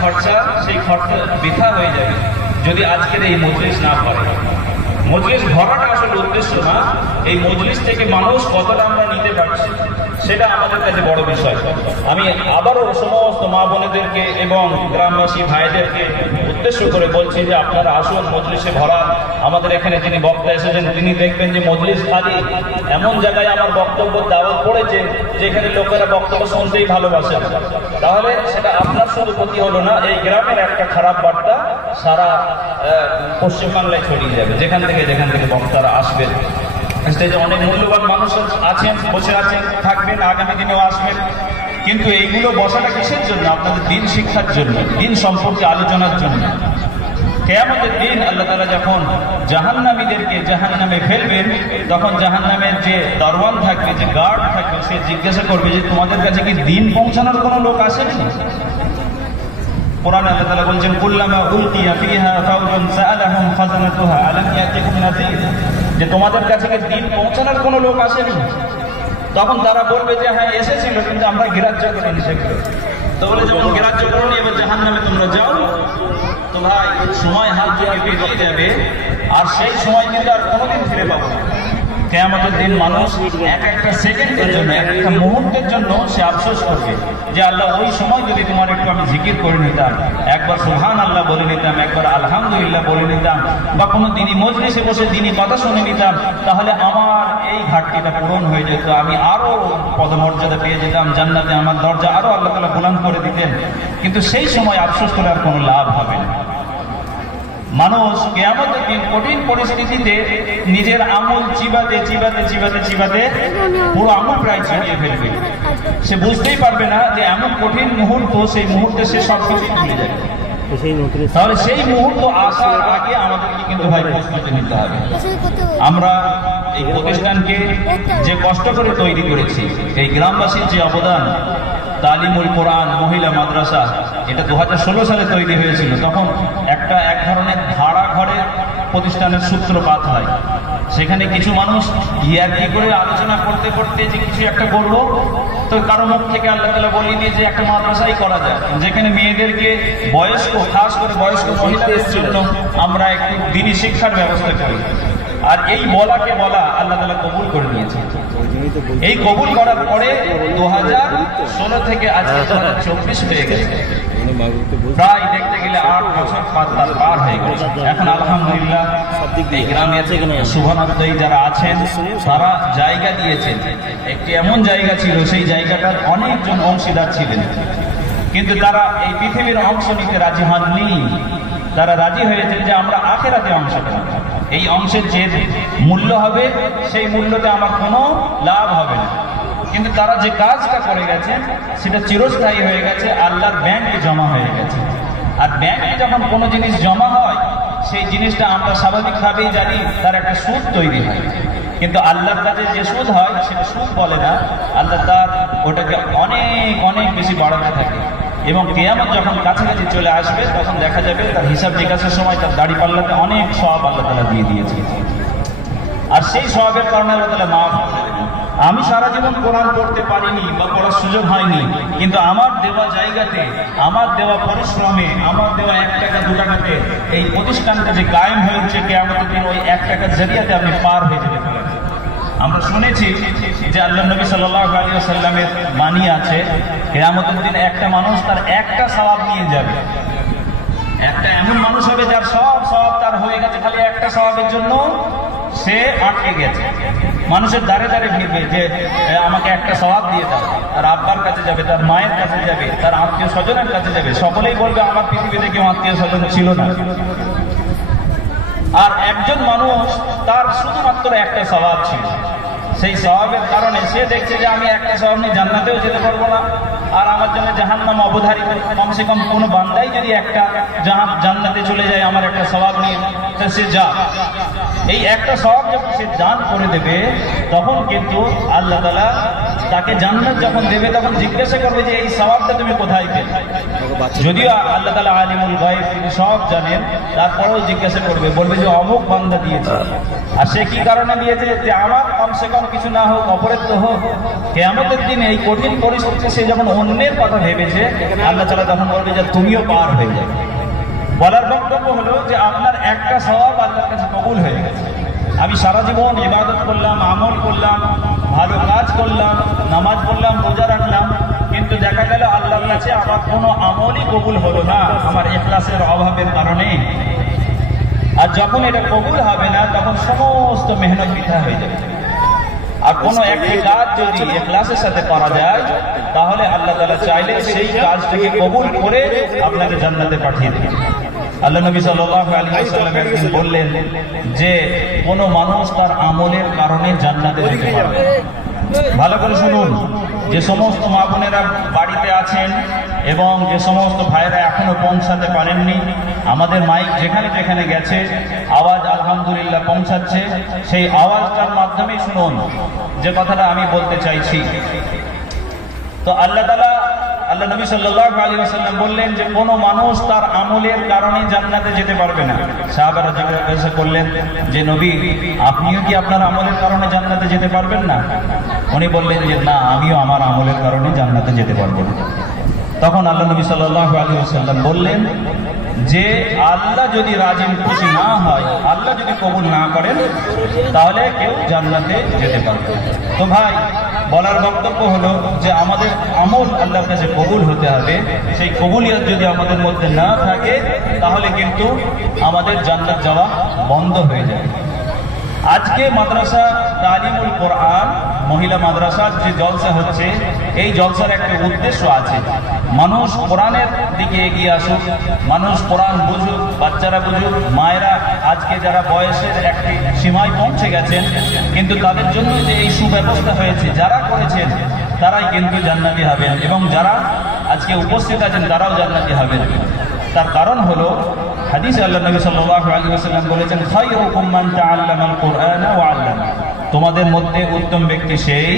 খরচা, সেই খরচা বৃথা হয়ে যাবে যদি আজকের এই মজলিস না ভরে। মজলিস ভরাটা আসলে উদ্দেশ্য না, এই মজলিস থেকে মানুষ কতটা আমরা নিতে পারছি সেটা আমাদের কাছে বড় বিষয়। আমি আবারও সমস্ত মা বোনেদেরকে এবং গ্রামবাসী ভাইদেরকে উদ্দেশ্য করে বলছি যে আপনারা আসুন, মজলিসে ভরা। আমাদের এখানে যিনি বক্তা এসেছেন তিনি দেখবেন যে মজলিস খালি। এমন জায়গায় আমার বক্তব্য দেওয়া পড়েছে যেখানে লোকেরা বক্তব্য শুনতেই ভালোবাসে। তাহলে সেটা আপনার শুধু ক্ষতি হলো না, এই গ্রামের একটা খারাপ বার্তা সারা পশ্চিমবাংলায় ছড়িয়ে যাবে। যেখান থেকে বক্তারা আসবেন, স্টেজে অনেক মূল্যবান মানুষ আছেন, বসে আছেন, থাকবেন, আগামী দিনেও আসবেন। কিন্তু এইগুলো বসাটা কিসের জন্য? আপনাদের দিন শিক্ষার জন্য, দিন সম্পর্কে আলোচনার জন্য। কিয়ামতের দিন আল্লাহ তাআলা যখন জাহান্নামীদেরকে জাহান্নামে ফেলবেন, তখন জাহান্নামের যে দরওয়ান থাকবে, যে গার্ড থাকবে, সে জিজ্ঞাসা করবে যে তোমাদের কাছে কি দিন পৌঁছানোর কোনো লোক আসেনি? কোরআনে আল্লাহ তাআলা বলছেন, কুল্লামা উলকিয়া ফিহা ফাওজুন সাআলাহুম খাজানাতুহা আলাম ইয়াতিকুম নাযীর, যে তোমাদের কাছে কি দিন পৌঁছানোর কোনো লোক আসেনি? তখন তারা বলবে যে হ্যাঁ এসেছিল, কিন্তু আমরা গ্রাহ্য করিনি সেগুলো। তো বলে যেমন গ্রাহ্য করনি, এবার জাহান্নামে তোমরা যাও। তো ভাই সময় হাত থেকে বেরিয়ে যাবে, আর সেই সময় কিন্তু আর কোনোদিন ফিরে পাবো না। কিয়ামতের দিন মানুষ এক একটা সেকেন্ডের জন্য, এক একটা মুহূর্তের জন্য সে আফসোস করবে যে আল্লাহ ওই সময় যদি তোমার একটু আমি জিকির করে নিতাম, একবার সুবহানাল্লাহ বলে নিতাম, একবার আলহামদুলিল্লাহ বলে নিতাম, বা কোনো দিনই মজলিসে বসে দিনই কথা শুনে নিতাম, তাহলে আমার এই ঘাটতিটা পূরণ হয়ে যেত। আমি আরো পদমর্যাদা পেয়ে যেতাম, জান্নাতে আমার দরজা আরো আল্লাহ তাআলা বুলন্দ করে দিতেন। কিন্তু সেই সময় আফসোস করে আর কোনো লাভ হবে না। মানুষ কিয়ামতের দিন কঠিন পরিস্থিতিতে নিজের আঙুল চিবাতে পুরো আঙুল প্রায় চিবিয়ে ফেলবে। সে বুঝতেই পারবে না যে এমন কঠিন মুহূর্ত, সেই মুহূর্তে সে সব কিছু ভুলে যাবে। তাহলে সেই মুহূর্ত আসার আগে আমাদেরকে কিন্তু ভাই প্রস্তুতি নিতে হবে। আমরা এই প্রতিষ্ঠানকে যে কষ্ট করে তৈরি করেছি, এই গ্রামবাসীর যে অবদান, তালিমুল কোরআন মহিলা মাদ্রাসা, এটা 2016 সালে তৈরি হয়েছিল। তখন এক ধরনের ভাড়া ঘরে প্রতিষ্ঠানের সূত্রপাত হয়। সেখানে কিছু মানুষ ইয়ার্কি করে আলোচনা করতে করতে যে কিছু একটা করবো, তো কারো মুখ থেকে আল্লাহ তাআলা বলিয়ে দিয়ে যে একটা মাদ্রাসাই করা যায়, যেখানে মেয়েদেরকে খাস করে বয়স্ক মহিলাদের জন্য আমরা একটু দিনী শিক্ষার ব্যবস্থা করি। আর এই বলাকে বলা আল্লাহ তাআলা কবুল করে নিয়েছে। এই কবুল করার পরে 2016 থেকে আজকে 2024 হয়ে গেছে, প্রায় দেখতে গেলে 8 বছর পার হয়ে গেছে। এখন আলহামদুলিল্লাহ এই গ্রামের শুভানুদ্দায়ী যারা আছেন তারা জায়গা দিয়েছেন। একটি এমন জায়গা ছিল, সেই জায়গাটার অনেকজন অংশীদার ছিলেন, কিন্তু তারা এই পৃথিবীর অংশ নিতে রাজি হননি। তারা রাজি হয়েছেন যে আমরা আখিরাতে অংশ নেব। এই অংশের যে মূল্য হবে, সেই মূল্যতে আমার কোনো লাভ হবে না। কিন্তু তারা যে কাজটা করে গেছেন সেটা চিরস্থায়ী হয়ে গেছে, আল্লাহর ব্যাংকে জমা হয়ে গেছে। আর ব্যাংকে যখন কোনো জিনিস জমা হয়, সেই জিনিসটা আমরা স্বাভাবিকভাবেই জানি তার একটা সুদ তৈরি হয়। কিন্তু আল্লাহর কাছে যে সুদ হয় সেটা সুদ বলে না, আল্লাহ তার ওটাকে অনেক অনেক বেশি বাড়াতে থাকে। এবং কিয়ামত যখন কাছাকাছি চলে আসবে, তখন দেখা যাবে তার হিসাব নিকাশের সময় তার দাড়ি পাল্লাতে অনেক সওয়াব আল্লাহ তাআলা দিয়ে দিয়েছে। আর সেই সওয়াবের কারণে আল্লাহ তাআলা মাফ করে দেবেন। আমি সারা জীবন কোরআন পড়তে পারিনি বা পড়ার সুযোগ হয়নি, কিন্তু আমার দেওয়া জায়গাতে, আমার দেওয়া পরিশ্রমে, আমার দেওয়া 1 টাকা 2 টাকাতে এই প্রতিষ্ঠানটা যে কায়েম হয়েছে, কিয়ামতের দিন ওই 1 টাকার জরিয়াতে আপনি পার হয়ে যেতে পারেন। আমরা শুনেছি যে আল্লাহ নবী সাল্লাল্লাহু আলাইহি ওয়াসাল্লামের বাণী আছে, কিয়ামতের দিন একটা মানুষ তার একটা সওয়াব নিয়ে যাবে। একটা এমন মানুষ হবে যার সব সওয়াব তার হয়ে গেছে, খালি একটা সওয়াবের জন্য সে আটকে গেছে। মানুষের দ্বারে দ্বারে ভিড়বে যে আমাকে একটা সওয়াব দিয়ে দাও। তার আব্বার কাছে যাবে, তার মায়ের কাছে যাবে, তার আত্মীয় স্বজনের কাছে যাবে। সকলেই বলবে আমার পৃথিবীতে কেউ আত্মীয় স্বজন ছিল না। আর একজন মানুষ তার শুধুমাত্র একটা সওয়াব ছিল, সেই সওয়াবের কারণে সে দেখছে যে আমি একটা সওয়াব নিয়ে জান্নাতেও যেতে পারবো না, আর আমার জন্য জাহান্নাম অবধারিত। কমসে কম কোনো বান্দাই যদি একটা জান্নাতে চলে যায় আমার একটা সওয়াব নিয়ে, তো সে যা। এই একটা সওয়াব যখন সে দান করে দেবে, তখন কিন্তু আল্লাহ তাআলা তাকে জান্নাত যখন দেবে, তখন জিজ্ঞাসা করবে যে এই সওয়াবটা তুমি কোথায় পেলে। যদিও আল্লাহ তাআলা আলিমুল গায়ব, তিনি সব জানেন, তারপরেও জিজ্ঞাসা করবে, বলবে যে অমুক বান্দা দিয়েছে, আর সে কি কারণে দিয়েছে, যে আমার কমসে কম কিছু না হোক, অপরের তো হোক। কিয়ামতের দিনে এই কঠিন পরিস্থিতিতে সে যখন অন্যের কথা ভেবেছে, আল্লাহ তাআলা তখন বলবে যে তুমিও পার হয়ে যাবে। বলার বক্তব্য হলো যে আপনার একটা সওয়াব আল্লাহর কাছে কবুল হয়ে গেছে। আমি সারা জীবন ইবাদত করলাম, আমল করলাম, ভালো কাজ করলাম, নামাজ পড়লাম, রোজা রাখলাম, কিন্তু দেখা গেল আল্লাহর কাছে আমার কোনো আমলই কবুল হলো না, আমার ইখলাসের অভাবের কারণে। আর যখন এটা কবুল হবে না, তখন সমস্ত মেহনত বৃথা হয়ে যাবে। আর কোনো একটি কাজ যদি ইখলাসের সাথে করা যায়, তাহলে আল্লাহ তাআলা চাইলে সেই কাজটাকে কবুল করে আপনাকে জান্নাতে পাঠিয়ে দেবেন। আল্লাহ নবী সাল্লাল্লাহু আলাইহি ওয়াসাল্লাম একদিন বললেন যে কোনো মানুষ তার আমলের কারণে জান্নাতে যেতে পারবে। ভালো করে শুনুন, যে সমস্ত মা বোনেরা বাড়িতে আছেন এবং যে সমস্ত ভাইরা এখনো পৌঁছাতে পারেননি, আমাদের মাইক যেখানে যেখানে গেছে আওয়াজ আলহামদুলিল্লাহ পৌঁছাচ্ছে, সেই আওয়াজটার মাধ্যমেই শুনুন যে কথাটা আমি বলতে চাইছি। তো আল্লাহ নবী সাল্লাল্লাহু আলাইহি ওয়াসাল্লাম বললেন যে কোনো মানুষ তার আমলের কারণে জান্নাতে যেতে পারবে না। সাহাবারা জিজ্ঞাসা করলেন যে নবী, আপনিও কি আপনার আমলের কারণে জান্নাতে যেতে পারবেন না? উনি বললেন যে না, আমিও আমার আমলের কারণে জান্নাতে যেতে পারবো না। তখন আল্লাহ নবী সাল্লাল্লাহু আলাইহি ওয়াসাল্লাম বললেন যে আল্লাহ যদি রাজি খুশি না হয়, আল্লাহ যদি কবুল না করেন, তাহলে কেউ জান্নাতে যেতে পারবে। তো ভাই, বলার বক্তব্য হলো যে আমাদের আমল আল্লাহর কাছে কবুল হতে হবে। সেই কবুলিয়ত যদি আমাদের মধ্যে না থাকে, তাহলে কিন্তু আমাদের জান্নাত যাওয়া বন্ধ হয়ে যায়। আজকে মাদ্রাসা তালিমুল কোরআন মহিলা মাদ্রাসার যে জলসা হচ্ছে, এই জলসার একটা উদ্দেশ্য আছে, মানুষ কোরআনের দিকে এগিয়ে আসুক, মানুষ কোরআন বুঝুক, বাচ্চারা বুঝুক, মায়েরা আজকে যারা বয়সের একটি সীমায় পৌঁছে গেছেন, কিন্তু তাদের জন্য যে এই সুব্যবস্থা হয়েছে, যারা করেছেন তারাই কিন্তু জান্নাতি হবেন, এবং যারা আজকে উপস্থিত আছেন তারাও জান্নাতি হবেন। তার কারণ হলো হাদিসে আল্লাহ নবী সাল্লাল্লাহু আলাইহি ওয়াসাল্লাম বলেছেন, খায়রুকুম মান তাআল্লামাল কুরআনা ওয়া আল্লামা। তোমাদের মধ্যে উত্তম ব্যক্তি সেই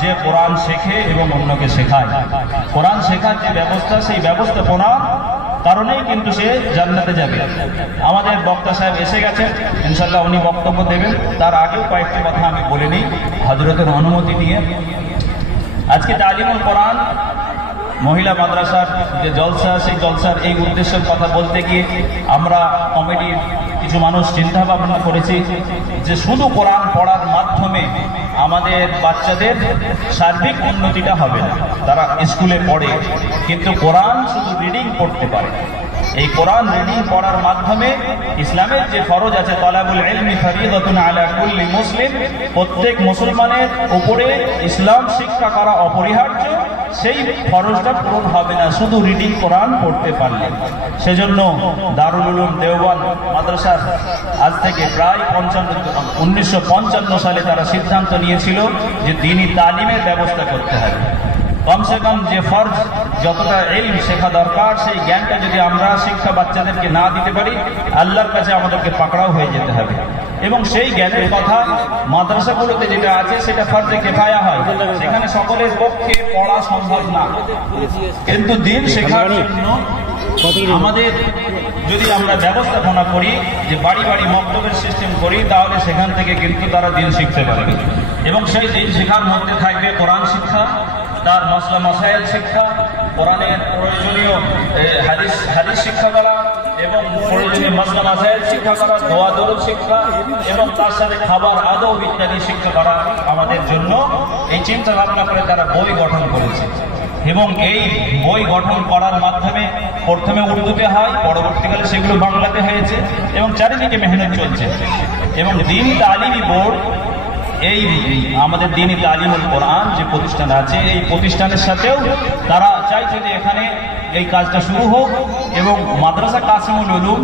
যে কোরআন শেখে এবং অন্যকে শেখায়। কোরআন শেখার যে ব্যবস্থা, সেই ব্যবস্থাপনার কারণেই কিন্তু সে জান্নাতে যাবে। আমাদের বক্তা সাহেব এসে গেছেন, ইনশাআল্লাহ উনি বক্তব্য দেবেন। তার আগেও কয়েকটি কথা আমি বলে নিই হযরতের অনুমতি নিয়ে। আজকে তালিমুল কোরআন মহিলা মাদ্রাসার যে জলসা, সেই জলসার এই উদ্দেশ্যের কথা বলতে গিয়ে আমরা কমিটির কিছু মানুষ চিন্তা ভাবনা করেছি যে শুধু কোরআন পড়ার মাধ্যমে আমাদের বাচ্চাদের সার্বিক উন্নতিটা হবে না। তারা স্কুলে পড়ে, কিন্তু কোরআন শুধু রিডিং পড়তে পারে। এই কোরআন রিডিং পড়ার মাধ্যমে ইসলামের যে ফরজ আছে, তালাবুল ইলমি ফরিদাতুন আলা কুল্লি মুসলিম, প্রত্যেক মুসলমানের উপরে ইসলাম শিক্ষা করা অপরিহার্য, সেই ফরজটা পূরণ হবে না শুধু রিডিং কোরআন পড়তে পারলে। সেজন্য দারুল উলুম দেওবন্দ মাদ্রাসার আজ থেকে প্রায় 1955 সালে তারা সিদ্ধান্ত নিয়েছিল যে দ্বীনি তালিমের ব্যবস্থা করতে হবে। কমসে কম যে ফরজ, যতটা ইলম শেখা দরকার, সেই জ্ঞানটা যদি আমরা শিক্ষা বাচ্চাদেরকে না দিতে পারি, আল্লাহর কাছে আমাদেরকে পাকড়াও হয়ে যেতে হবে। এবং সেই জ্ঞানের কথা মাদ্রাসাগুলোতে যেটা আছে, সেটা ফরজে কিফায়া হয়, সেখানে সকলের পক্ষে পড়া সম্ভব না। কিন্তু দ্বীন শেখার জন্য আমাদের যদি আমরা ব্যবস্থাপনা করি যে বাড়ি বাড়ি মক্তবের সিস্টেম করি, তাহলে সেখান থেকে কিন্তু তারা দ্বীন শিখতে পারবে। এবং সেই দ্বীন শেখার মধ্যে থাকবে কোরআন শিক্ষা, তার মসলা মসাইল শিক্ষা, কোরআনের প্রয়োজনীয় হাদিস শিক্ষা করা, এবং প্রয়োজনীয় মসলা মসাইল শিক্ষা করা, দোয়া দরুদ শিক্ষা, এবং তার সাথে খাবার আদব ইত্যাদি শিক্ষা করা আমাদের জন্য এই চিন্তা ভাবনা করে তারা বই গঠন করেছে। এবং এই বই গঠন করার মাধ্যমে প্রথমে উর্দুতে হয়, পরবর্তীকালে সেগুলো বাংলাতে হয়েছে, এবং চারিদিকে মেহনত চলছে। এবং দ্বীনি তালিমি বোর্ড, এই আমাদের দ্বীনি তালিমুল কোরআন যে প্রতিষ্ঠান আছে, এই প্রতিষ্ঠানের সাথেও তারা চাইছে যে এখানে এই কাজটা শুরু হোক। এবং মাদ্রাসা কাসিমুল উলুম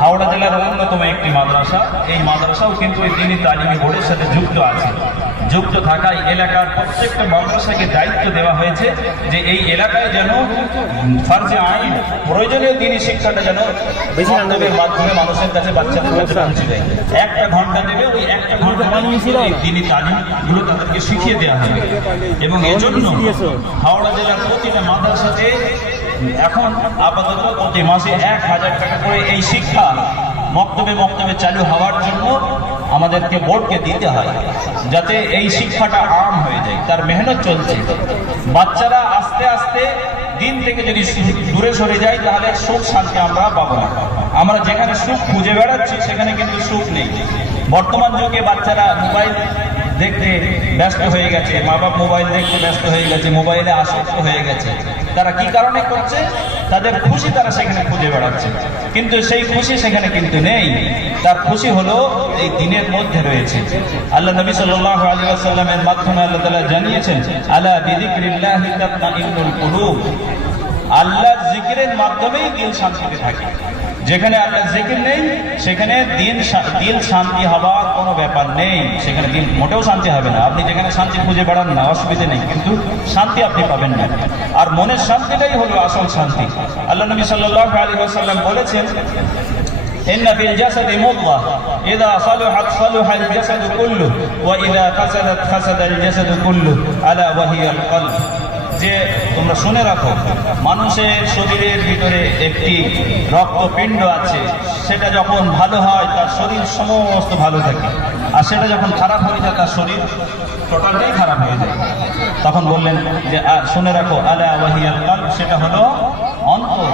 হাওড়া জেলার অন্যতম একটি মাদ্রাসা, এই মাদ্রাসাও কিন্তু এই দ্বীনি তালিমি বোর্ডের সাথে যুক্ত আছে। যুক্ত থাকায় এলাকার প্রত্যেকটা মাদ্রাসাকে দায়িত্ব দেওয়া হয়েছে যে এই এলাকায় যেন ফরজে আইন, প্রয়োজনীয় দ্বীনি শিক্ষাটা যেন বক্তব্যের মাধ্যমে মানুষের কাছে, বাচ্চাদের কাছে পৌঁছে যায়। একটা ঘন্টা দেবে, ওই একটা ঘন্টা দ্বীনি তালিমগুলো তাদেরকে শিখিয়ে দেওয়া হবে। এবং এজন্য হাওড়া জেলার প্রতিটা মাদ্রাসাতে এখন আপাতত প্রতি মাসে 1000 টাকা করে এই শিক্ষা মক্তবে চালু হওয়ার জন্য আমাদেরকে বোর্ডকে দিতে হয়, যাতে এই শিক্ষাটা আম হয়ে যায়। তার মেহনত চলছে। বাচ্চারা আস্তে আস্তে দিন থেকে যদি দূরে সরে যায় তাহলে সুখ শান্তি আমরা পাবো না। আমরা যেখানে সুখ খুঁজে বেড়াচ্ছি সেখানে কিন্তু সুখ নেই। বর্তমান যুগে বাচ্চারা মোবাইল দেখতে ব্যস্ত হয়ে গেছে, মা বাপ মোবাইল দেখতে ব্যস্ত হয়ে গেছে, মোবাইলে আসক্ত হয়ে গেছে। তারা কি কারণে করছে? তাদের খুশি তারা সেখানে খুঁজে বেড়াচ্ছে, কিন্তু সেই খুশি সেখানে কিন্তু নেই। তার খুশি হলো এই দিনের মধ্যে রয়েছে। আল্লাহ নবী সাল্লাল্লাহু আলাইহি ওয়াসাল্লামের মাধ্যমে আল্লাহ তাআলা জানিয়েছেন, আলা বিযিকরিল্লাহি তাতমাইন্নুল কুলুব। আল্লাহর জিকিরের মাধ্যমেই দিল শান্তিতে থাকে। যেখানে আল্লাহর জিকির নেই সেখানে দিল শান্তি হওয়ার কোনো ব্যাপার নেই, সেখানে দিল মোটেও শান্তি হবে না। আপনি যেখানে শান্তি খুঁজে বেড়ান না, অসুবিধা নেই, কিন্তু শান্তি আপনি পাবেন না। আর মনের শান্তিটাই হলো আসল শান্তি। আল্লাহ নবী সাল্লাল্লাহু আলাইহি ওয়াসাল্লাম বলেছেন, إن في الجسد مضغة إذا صلحت صلح الجسد كله وإذا فسدت فسد الجسد كله ألا وهي القلب। যে তোমরা শুনে রাখো, মানুষের শরীরের ভিতরে একটি রক্তপিণ্ড আছে, সেটা যখন ভালো হয় তার শরীর সমস্ত ভালো থাকে, আর সেটা যখন খারাপ হয়ে যায় তার শরীর টোটালটাই খারাপ হয়ে যায়। তখন বললেন যে শুনে রাখো, আলা ওয়াহিয়াল কলব, সেটা হলো অন্তর।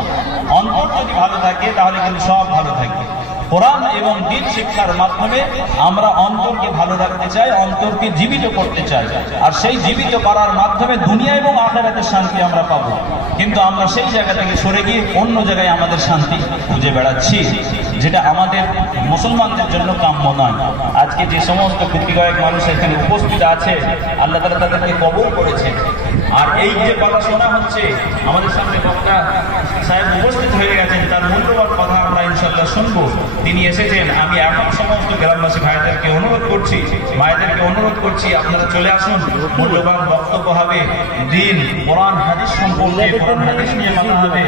অন্তর যদি ভালো থাকে তাহলে কিন্তু সব ভালো থাকে। কোরআন এবং দ্বীন শিক্ষার মাধ্যমে আমরা অন্তরকে ভালো রাখতে চাই, অন্তরকে জীবিত করতে চাই, আর সেই জীবিত করার মাধ্যমে দুনিয়া এবং আখিরাতের শান্তি আমরা পাবো। কিন্তু আমরা সেই জায়গা থেকে সরে গিয়ে অন্য জায়গায় আমাদের শান্তি খুঁজে বেড়াচ্ছি, যেটা আমাদের মুসলমানদের জন্য কাম্য নয়। আজকে যে সমস্ত কয়েক মানুষ এখানে উপস্থিত আছে, আল্লাহ তাআলা তাদেরকে কবুল করেছেন। আর এই যে কথা শোনা হচ্ছে, আমাদের সামনে বক্তা সাহেব উপস্থিত হয়ে গেছেন, তার মূল্যবান কথা আমরা ইনশাআল্লাহ শুনবো। তিনি এসেছেন। আমি এখন সমস্ত গ্রামবাসী ভাইদেরকে অনুরোধ করছি, মায়েদেরকে অনুরোধ করছি, আপনারা চলে আসুন। মূল্যবান বক্তব্য হবে, দিন কোরআন হাদিস সম্পর্কে, কোরআন হাদিস নিয়ে কথা হবে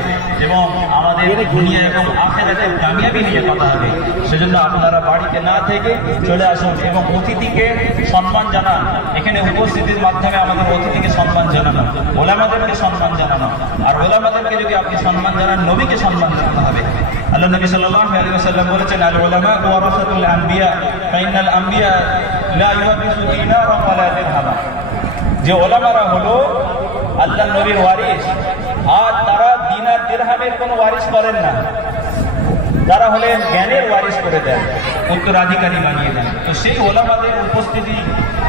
এবং আমাদের দুনিয়া এবং আখিরাতের কামিয়াবি নিয়ে কথা হবে। সেজন্য আপনারা বাড়িতে না থেকে চলে আসুন এবং অতিথিকে সম্মান জানান। এখানে উপস্থিতির মাধ্যমে আমাদের অতিথিকে সম্মান জানানো, ওলামাদেরকে সম্মান জানানো। আর ওলামাদেরকে যদি আপনি সম্মান জানান, নবীকে সম্মান জানাতে হবে। আল্লাহ নবী সাল্লাল্লাহু আলাইহি ওয়াসাল্লাম বলেছেন, আল উলামা ওয়ারাসাতুল আম্বিয়া ফাইনাল আম্বিয়া লা ইউরিসু দিনারা ওয়ালা দিরহামা। যে ওলামারা হলো আল্লাহ নবীর ওয়ারিস, আর তারা দিনার দিরহামের কোনো ওয়ারিস করেন না। তারা হলেন জ্ঞানের ওয়ারিস করে দেন, উত্তরাধিকারী বানিয়ে দেন। তো সেই ওলামাদের উপস্থিতি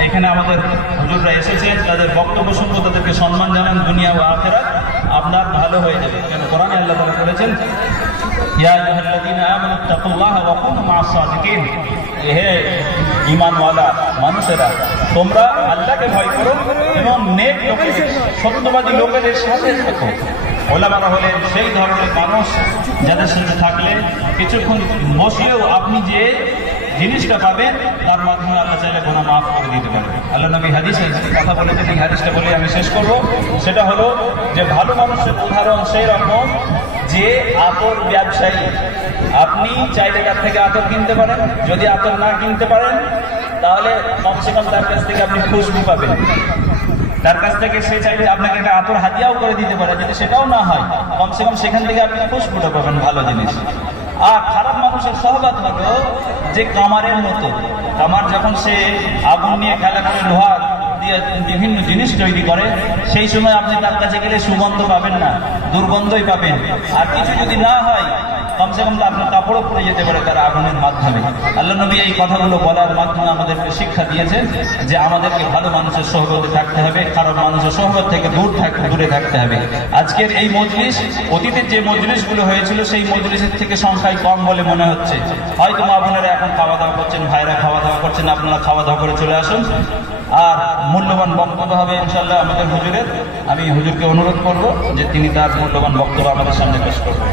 এখানে আমাদের হুজুররা এসেছেন, তাদের বক্তব্য শুনবো, তাদেরকে সম্মান জানান। দুনিয়া ও আখিরাত আপনার ভালো হয়ে যাবে। কেন কোরআনে আল্লাহ তাআলা বলেছেন, ইয়া আইয়ুহাল্লাযীনা আমানু তাকুল্লাহা ওয়া কুনু মা'আস সাদিকিন। হে ঈমানওয়ালা মানুষেরা, তোমরা আল্লাহকে ভয় করো এবং নেক লোকেদের, সত্যবাদী লোকেদের সাথে থাকো। ওলামারা হলেন সেই ধরনের মানুষ যাদের সাথে থাকলে কিছুক্ষণ বসেও আপনি যে জিনিসটা পাবেন তার মাধ্যমে আল্লাহ চাইলে গুনাহ মাফ করে দিতে পারবে। আল্লাহ নবী হাদিসের কথা বলেছেন, এই হাদিসটা বলে আমি শেষ করব। সেটা হলো যে ভালো মানুষের উদাহরণ সেই রকম যে আতর ব্যবসায়ী। আপনি চাইলে তার থেকে আতর কিনতে পারেন, যদি আতর না কিনতে পারেন তাহলে কমসে কম তার কাছ থেকে আপনি খুশবু পাবেন। তার কাছ থেকে সে চাইলে আপনাকে একটা আতর হাদিয়াও করে দিতে পারে, যদি সেটাও না হয় কমসে কম সেখান থেকে আপনি খুশবুটা পাবেন, ভালো জিনিস। আর খারাপ মানুষের সহবত হলো যে কামারের মতো। কামার যখন সে আগুন নিয়ে খেলা করে, লোহার দিয়ে বিভিন্ন জিনিস তৈরি করে, সেই সময় আপনি তার কাছে গেলে সুগন্ধ পাবেন না, দুর্গন্ধই পাবেন। আর কিছু যদি না হয় কমসে কম তো আপনার কাপড়ও পরে যেতে পারে তার আগুনের মাধ্যমে। আল্লাহ নবী এই কথাগুলো বলার মাধ্যমে আমাদেরকে শিক্ষা দিয়েছেন যে আমাদেরকে ভালো মানুষের সহবতে থাকতে হবে, খারাপ মানুষের সহবত থেকে দূরে থাকতে হবে। আজকের এই মজলিস, অতীতের যে মজলিসগুলো হয়েছিল সেই মজলিসের থেকে সংখ্যায় কম বলে মনে হচ্ছে। হয়তো মা বোনেরা এখন খাওয়া দাওয়া করছেন, ভাইরা খাওয়া দাওয়া করছেন, আপনারা খাওয়া দাওয়া করে চলে আসুন। আর মূল্যবান বক্তব্য হবে ইনশাআল্লাহ আমাদের হুজুরের। আমি হুজুরকে অনুরোধ করব যে তিনি তার মূল্যবান বক্তব্য আমাদের সামনে পেশ করবেন।